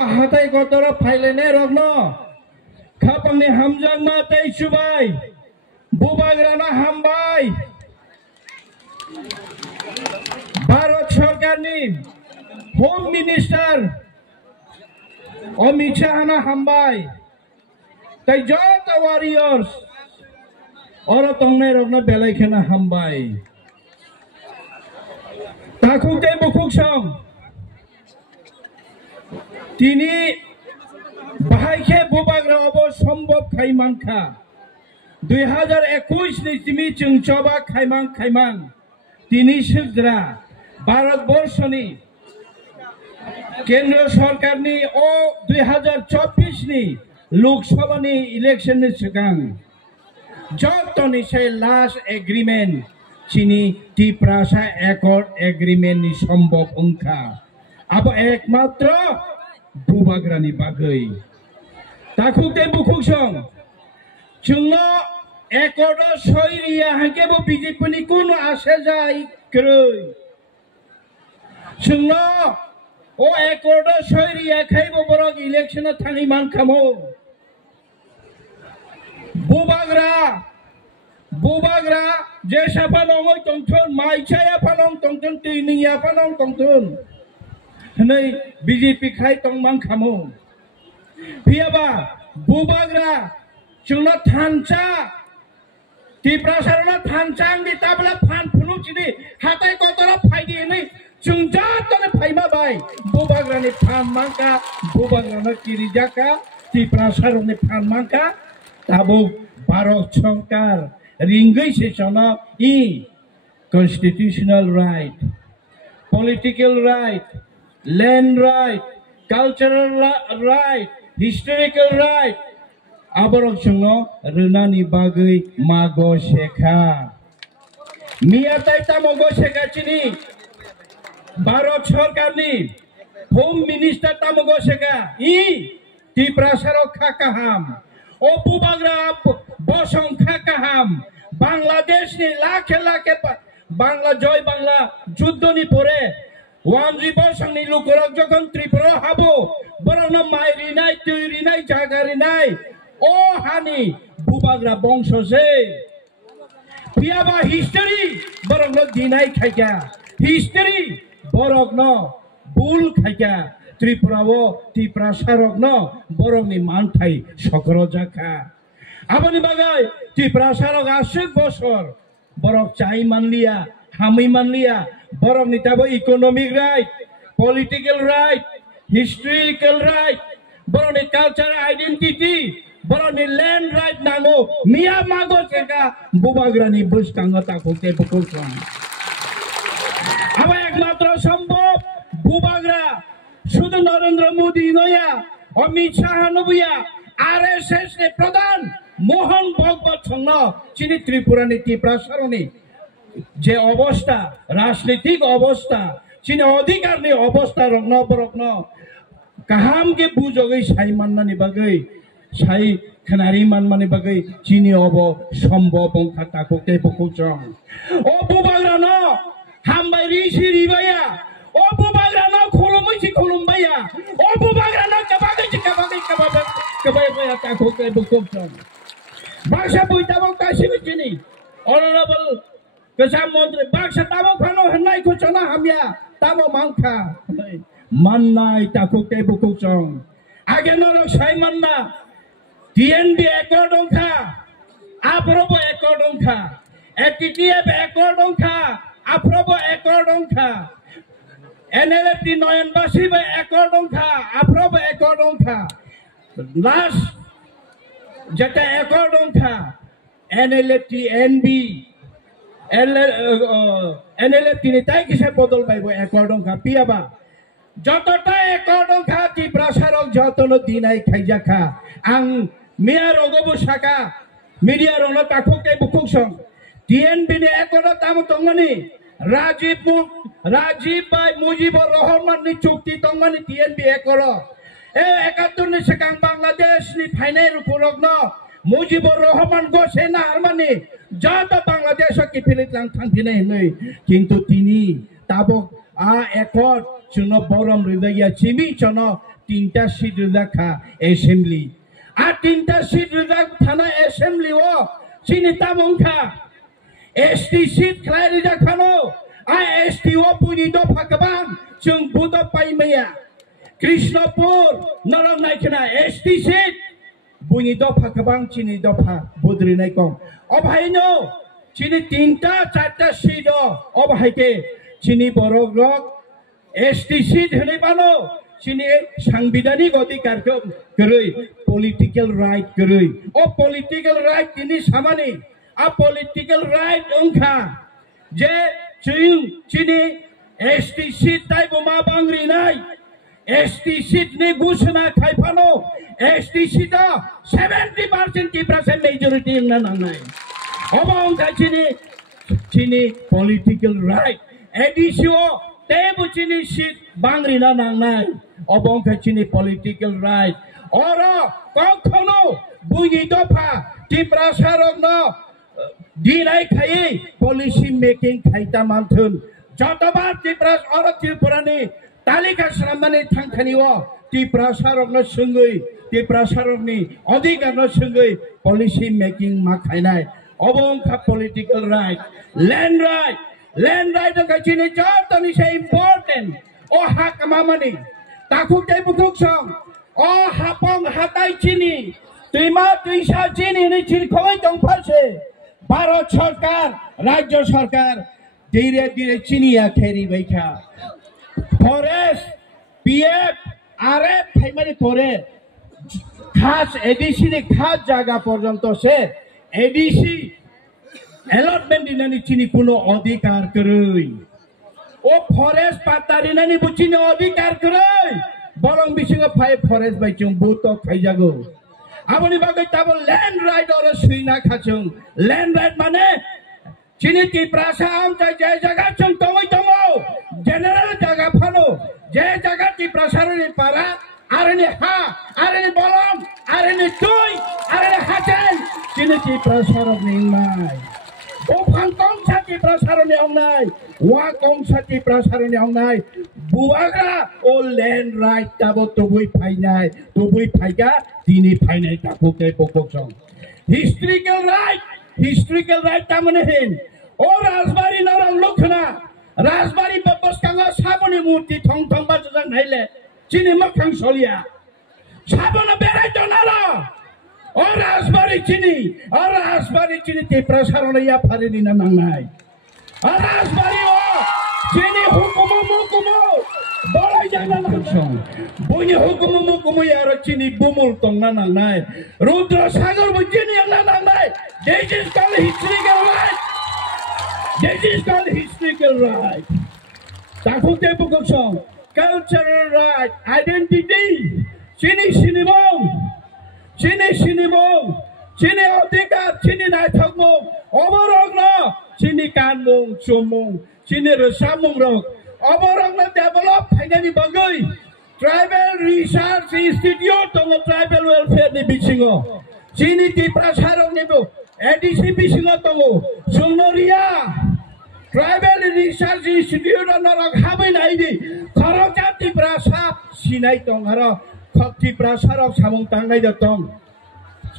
हाथाय गतरा फाइलेने रग्न खापांनि हामजांमा तैसुबाय बुबाग्राना हामबाय भारत सरकारनि होम मिनिस्टार अमित शाहना हामबाय तै जत वारियर्स और तंगनाय रग्न बेलायखेना हामबाय ताखुते बुखुकसं तिनी बाहायखे बुबाग्रावबो सम्भव खायमांखा 2021 नि तिमी चुंचबा खायमां तिनी सुद्रा भारतवर्षनि केंद्र सरकारनि ओ 2024 नि लोकसभानि इलेक्शननि सिगां जतनि से लास्ट एग्रीमेंट चिनी तिप्रासा एकॉर्ड एग्रीमेंट नि सम्भव अंखा अब एकमात्र बुबाग्रानि बागै ताखुते बुखुकसं जोंनो एकॉर्ड सयरिया हांकेबो बीजेपी कुनु आशा जाय क्रय जोंनो ओ एकॉर्ड सयरिया खायबो बरक इलेक्शन थाङै मानखामो बुबाग्रा जे साफा नङै तंथन माइसाया फानं तंथन तैनिया फानं तंथन नै बीजेपी खाय तंमां खामो पियाबा बुबाग्रा जोंना थानचा तिप्रासारना थानचांनि ताबला फान फुलुचिनि हाथाय गतरा फायदि नै जों जातने फायमा बाय बुबाग्रानि फान मांका बुबाग्राना किरिजाका तिप्रासारनि फान मांका ताबो भारत सरकार रिंगै सेसना इ constitutional right political right land right cultural right historical right aborok sungno renani bagai mago sekha miyatai tamogo sekha chini bharat sarkarni home minister tamogo sekha I tiprasarok khakaham o bubagra bosong khakaham bangladesh ni lakhe bangla joy bangla juddho ni pore वामजी बसंनि लुकरक जखन त्रिपुरा हाबो बरना माइरिनाय तैरिनाय जागारिनाय ओ हानि बुबाग्रा बंशसे पियाबा history बरंनो दिनाय खायगा history बरकनो bull खायगा त्रिपुरावो तिप्रासारकनो बरंनि मानथाय सकरो जाखा आबनि बागै तिप्रासारक आसुक बसर बरक चाय मानलिया हामै मानलिया बरक निताबो economic right political right historical right बरक नि कल्चर आइडेंटिटी बरक नि लैंड राइट नांगो मिया मागो सेका बुबाग्रानि बुस्तांगा ताखुते बुकुसं अब एकमात्र संभव बुबाग्रा शुद्ध नरेंद्र मोदी नया अमित शाह नबुया आरएसएस नि प्रधान मोहन भगवत संग चिनी त्रिपुरानि तिप्रासारनि जे अवस्था राजनीतिक अवस्था चीन अधिकार नि अवस्था रग्न बरग्न काहाम के बुजगै साइ माननानि बागै साइ खनारि मानमानि बागै चीनी अब सम्भव बंखा कोते बकुचं ओ बुबाग्रा न हामबाय रिसि रिबाया ओ बुबाग्रा न खुलुमैसि खुलुमबाया ओ बुबाग्रा न कबागै ताकोते बकुचं भाषा बुइताबो कासिबो चिनी honourable Kesam Menteri bangsa tamu fano henai ko chana hamya tamu mangkha mannai takuk te bukuk chong agenor sai manna TNB accord ongkha aprobo accord ongkha ATTF accord ongkha aprobo accord ongkha NLFT noyan basi be accord ongkha aprobo accord ongkha last jata accord ongkha NLFT NB NLF তিনি তাই কিসে বদল পাইব একর্ডং খা পিয়াবা যতটা একর্ডং খা কি প্রসারক যতন দিনাই খাইজা খা আং মেয়ার অগবু শাখা মিডিয়া রং তাকুকে বুকুকসং টিএনবি নি একর্ড তাম তঙ্গনি রাজীব বাই মুজিবুর রহমান নি চুক্তি তঙ্গনি টিএনবি একর্ড এ 71 নি সেকাং বাংলাদেশ নি ফাইনাল রুকুরগ্ন मुजिबुर रहमान गोसेना आरमानी जाता बांग्लादेश की फिलित लांग थांफिने नै किंतु तिनी ताबक आ एकॉर्ड चुनो बरम हृदय चिमी चनो 3টা সিট রাখা অ্যাসেম্বলি আর 3টা সিট রাখ থানা অ্যাসেম্বলি ও চিনি তামংখা एसटी सीट खालाय जाखानो आ एसटी ओ बुनि दफा गोबां जों बुद पाइमैया कृष्णपुर नरम नायखना एसटी सीट बुनि दफा गोबां चिनि दफा बुद्रिनाय कम अबहायनो चिनि 3टा 4टा सीट अबहायके चिनि बरग्रक एसटी सीट होनैबानो चिनि सांबिधानिक अधिकारखौ गरै पलिटिकल राइट गरै अ पलिटिकल राइट दिनि सामानि a political right ongkha je chini ST seat tai boma bangri nai ST seat ne gushna khaifano ST seat 70% Tripura majority na nangnai oba ongkha chini political right ADCO tebu chini seat bangri na nangnai oba ongkha chini political right oro kokhono buini dofa Tripura sarokno दिनाय खायै policy making खायता मानथोन जतबार त्रिपुरानि तालिका खालामनानै थांखानियाव Tripura सारकनो सोंगै Tripura सारकनि अधिकारनो सोंगै policy making मा खायनाय अबंखा political right land right गायचिनि जतनि से important ओ हाक मामानि ताखु तेबुकुक सं ओ हापं हाताय चिनि दैमा दैसा चिनि नि चिरखै दंफारसे भारत सरकार राज्य सरकार धीरे धीरे चिनिया खेरी बैठा फरेस्ट पीएफ आरएफ फाइमारी करे खास एडीसी ने खास जगह पर्यंत से एडीसी अलॉटमेंट दिनानि चिनि कोनो अधिकार करै ओ फरेस्ट पातारि नानि बुचिनि अधिकार करै बरं बिसिङो फाइ फरेस्ट बाइचों बुत खाइजागौ आबनि बागै ताबो लैंड राइट और सुइना खाचों लैंड राइट माने चिनि त्रिपुरा साम जे जगह जों दङै जनरल जगह फानो जे जगह त्रिपुरा सारनि पारा आरनि हा आरनि बलम आरनि दुइ आरनि हाजेन चिनि त्रिपुरा सारनि नाय बफां कमसा त्रिपुरा सारनि आंनाय वा कमसा त्रिपुरा सारनि आंनाय बुवाग्रा ओ लैंड राइट ताबो तबुइ फाइनाय तबुइ फाइगा दिनै फाइनाय ताखुके बकसं हिस्ट्रिकल राइट तामने हिन ओ राजबारी नरं लखना राजबारी बबस्कांगा साबनि मूर्ति थं थं बाजन नायले चिनि मखां सलिया साबनो बेराय दनारा ओ राजबारी चिनि त्रिपुरा सारनया फारिनि ना नांनाय ओ राजबारी ओ चिनि हुकुमो बड़ाय जाना नांसं बुनि हुकुमो यार चिनि बुमुल तंना नांनाय रुद्र सागर बुचिनि ना नांनाय this is called historical right ताखुते बुकसं कल्चरल राइट आइडेंटिटी चिनि अधिकार चिनि नायथागमु अबरग्न चिनि कानमुं चुमुं चिनि रसामुं रक अबरग्न डेभलप फाइनानि बगै ट्राइबल रिसर्च इंस्टीट्यूट दङ ट्राइबल वेलफेयर नि बिथिङाव चिनि त्रिपुरा सारकनिबो एडीसी बिथिङाव दङ सुनरिया ट्राइबल रिसर्च इंस्टीट्यूट नरक हाबैनायनि खरजा त्रिपुरा सा सिनाय दं आरो त्रिपुरा सारक सामुं तांनाय दं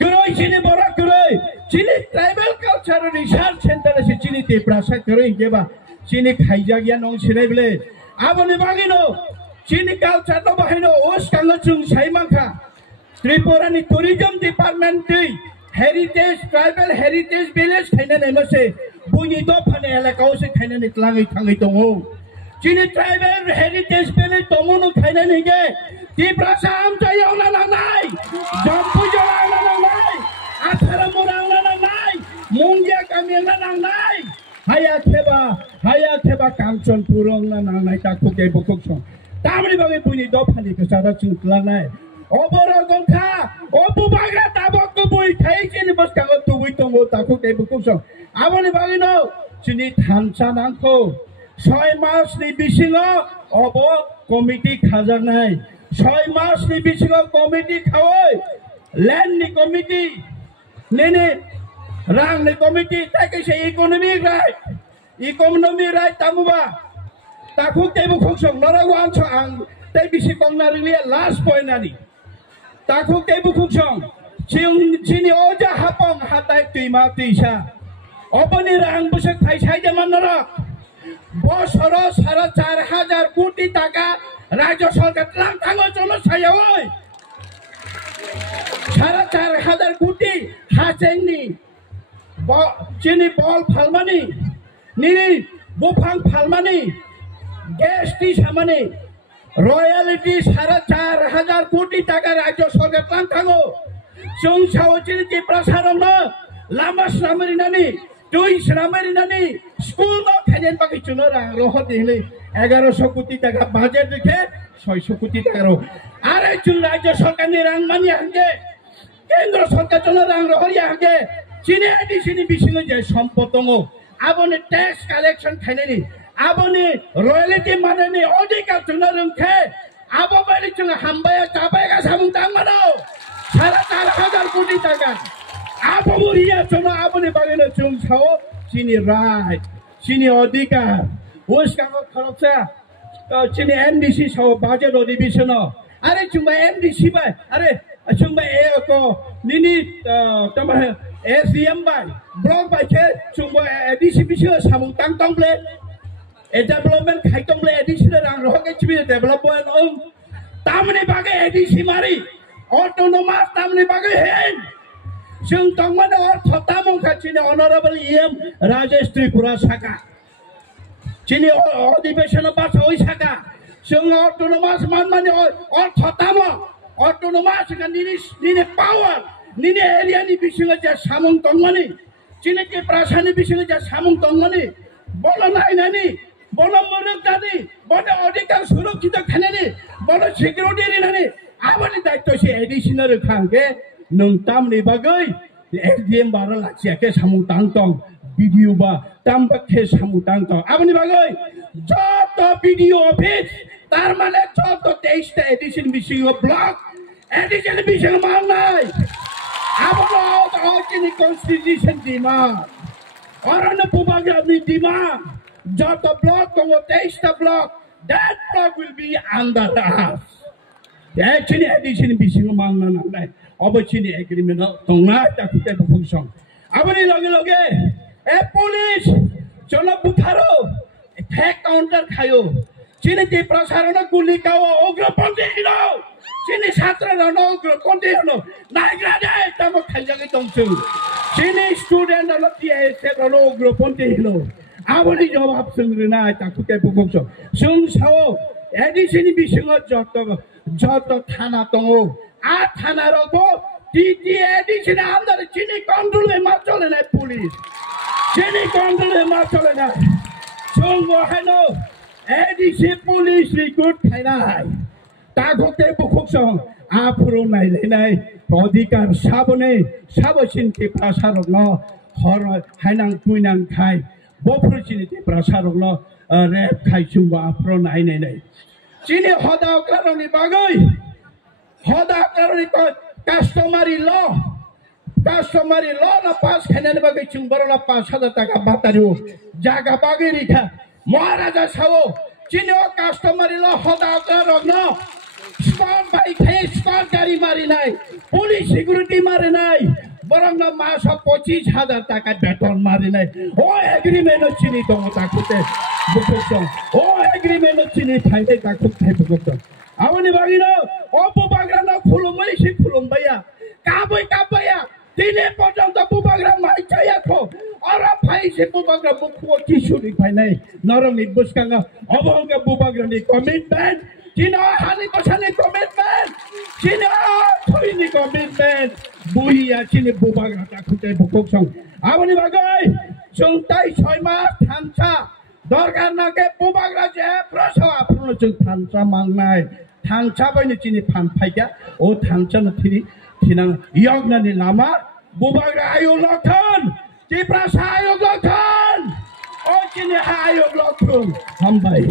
गरै चिनि बरा गरै चिनि ट्राइबल कल्चर रिसर्च सेंटर से चिनि त्रिपुरा सा गरै जेबा चिनि खाइजागिया नं सिनायबले आबनि बागिनो चिनि कल्चर न बाहायनो ओस कांगो जों साइमांखा त्रिपुरानि tourism department heritage tribal heritage village खायनानै लसे बुनि दफानि एलाकायाव से खायनानै लाङै थाङै दङ चिनि ट्राइबल हेरिटेज विलेज दङनो खायनानै गे त्रिपुरा साम जायाव ना नांनाय जम्पु जला ना नांनाय आथारा मोरा ना नांनाय मुंगिया गामि ना नांनाय हाया खेबा कांचनपुर ना नांनाय ताखुके बकसं तामनि बागै बुनि दफानि गोसारा चिंख्लानाय अबरगंखा अबुबाग्रा ताबक बुइ थाइ चिनि बसकाङो तुबुइ दङ ताखुके बकसं आबनि बागैनो चिनि थानसा नांखौ 6 मासनि बिसिङाव अब कमिटि खाजानाय 6 मासनि बिसिङाव कमिटि खावै लैंडनि कमिटि नेने रांनि कमिटि ताकैसे इकोनॉमिक राइट तामुबा ताखु तेबु खुसं नरगो आं tay bisi kongna ringlia last point ani takuk tay bukuk song sini oja hapong hatai tuima tuisa opani rang busek thai sai jaman narak বছর ৪,৫০০ কোটি টাকা রাজ্য সরকার থাঙ্গো চলো সায়া ওই ৪,৫০০ কোটি হাসেননি চিনি বল ফালমানি নিনি বুফাং ফালমানি গ্যাস টি সামানি রয়্যালিটি ৪,৫০০ কোটি টাকা রাজ্য সরকার থাঙ্গো जों सावचिनि प्रसारण लामा सामरिनानि दुई सामरिनानि स्कुल थाइजेन बाकी चुनो रां रह दिले 1100 कोटी टाका बाजेट देखे 600 कोटी टाका रो आरे चुन राज्य सरकारनि रां मानि हांगे केंद्र सरकार चुनो रां रहरिया हांगे चिनि एडिसिनि बिसिङै जे सम्पद दङ आबोनि टैक्स कलेक्शन खाइनानि आबोनि रयल्टी मानेनि अधिकार चुनो रोंखे आबो बारि चुन हामबाया जाबायगा सामुं तांमानो ৪,৫০০ কোটি টাকা আবো মুরিয়া চলো আপনি বাগানে চুম ছাও চিনি রাইট চিনি অধিকার ওসকাঙ্গ খরচা চিনি এমডিসি ছাও বাজেট অধিবেশন আরে চুম্বা এমডিসি বাই আরে চুম্বা এ কো নিনি তোমার এসডিএম বাই ব্লক বাই কে চুম্বা এডিসি বিসি সামুং তাং তংলে এ ডেভেলপমেন্ট খাইতংলে এডিসি রাং রহকে চিবি ডেভেলপমেন্ট তামনি বাগে এডিসি মারি autonomous tamni bagi hen जों तंगमाने अर्थ तामंखा चिनि ऑनरेबल EM राजेश त्रिपुरा साका चिनि अधिवेशन बासा ओइ साका जों autonomous मानमानि अर्थ ताम autonomous का निनि पावर निनि एरिया नि बिसिङै जे सामुं तंगमानि चिनि के प्रासानि बिसिङै जे सामुं तंगमानि बोलो नायनानि बोलो मुलुग जानि बोलो अधिकार सुरक्षित खानानि बोलो सिकिउरिटी रिनानि आबानि दायित्व से एडिशनल खांगे नोंतामनि बागै एसडीएम बारा लाखियाके सामुं तांतं भिडिअ बा तामबाखे सामुं तांतं आबानि बागै जत भिडिअ अफिस तार माने जत 23 टा एडिशन बिसिङै ब्लक एडिशन बिसिङै मावनाय आबानो अकिनि कन्स्टिट्यूशन डिमान्ड अरन पुबाग्रानि डिमान्ड जत ब्लक दङ 23 टा block that block will be under us actually addition bising mangna nangai obachini agreement tongna takute function abani lage lage e police cholo butharo attack counter khayo chini ti prasarana guli kawo ogroponti hino chini chhatra rano ogroponti hino naigrade tamo khaljagi tongchu chini student rano TSF rano ogroponti hino abani jawab sungrina takute function sung sao addition bising যত থানা দङ आ থানা রগো TT addition under চিনি কন্ট্রোলে মা চলে না police চিনি কন্ট্রোলে মা চলে না সঙ্গ হেনো এডিসি পুলিশ রিক্রুট খাইনাই তাগতে বুকুক সং আফুরো নাইলেনাই অধিকার সাবনে সাবসিন কে প্রসারক ন হর হাইনাং কুইনাং খাই বফুর চিনি কে প্রসারক ন রেপ খাইছুবা আফুরো নাইনাই চিনি হদা কারণে বাগৈ হদা কারণে কাস্টমারি ল না পাস খাইনানে বাগৈ চুংবরলা 5,000 টাকা বাতারিও জায়গা বাগৈ রিখা মহারাজা সাও চিনি ও কাস্টমারি ল হদা কারণ ন স্কট বাইক হে স্কট গাড়ি মারি নাই পুলিশ সিকিউরিটি মারে নাই বরং মাস 25,000 টাকা বেতন মারি নাই ও এগ্রিমেন্ট চিনি দङ তাকুতে বুকুক ও এগ্রিমেন্ট চিনি ফাইদে তাকুক বুকুক আবনি বাগিনো ও বুবাগ্রানো খুলুমই সি খুলুমবাইয়া কাবইয়া দিনে পর্যন্ত বুবাগ্রা মাইচাইয়াখো আরা ফাইসে বুবাগ্রা বুকুও কিশুরি ফাইনাই নরমি বুসকাঙ্গা অবঙ্গ বুবাগ্রানি কমিটমেন্ট চিনা হানি কসানি কমিটমেন্ট চিনা থইনি কমিটমেন্ট বুইয়া চিনি বুবাগ্রা তাকুতে বুকুক আবনি বাগৈ जोंताई 6 मास थानसा दरकार नाके बुबाग्रा जे प्रसव आफुनो जों थानसा मांगनाय थानसा बायनो चिनि फानफाइया ओ थानसा न थिनां यगनानि लामा बुबाग्रा आयोग लखन ति प्रसा आयोग लखन ओ चिनि आयोग लखन हामबाय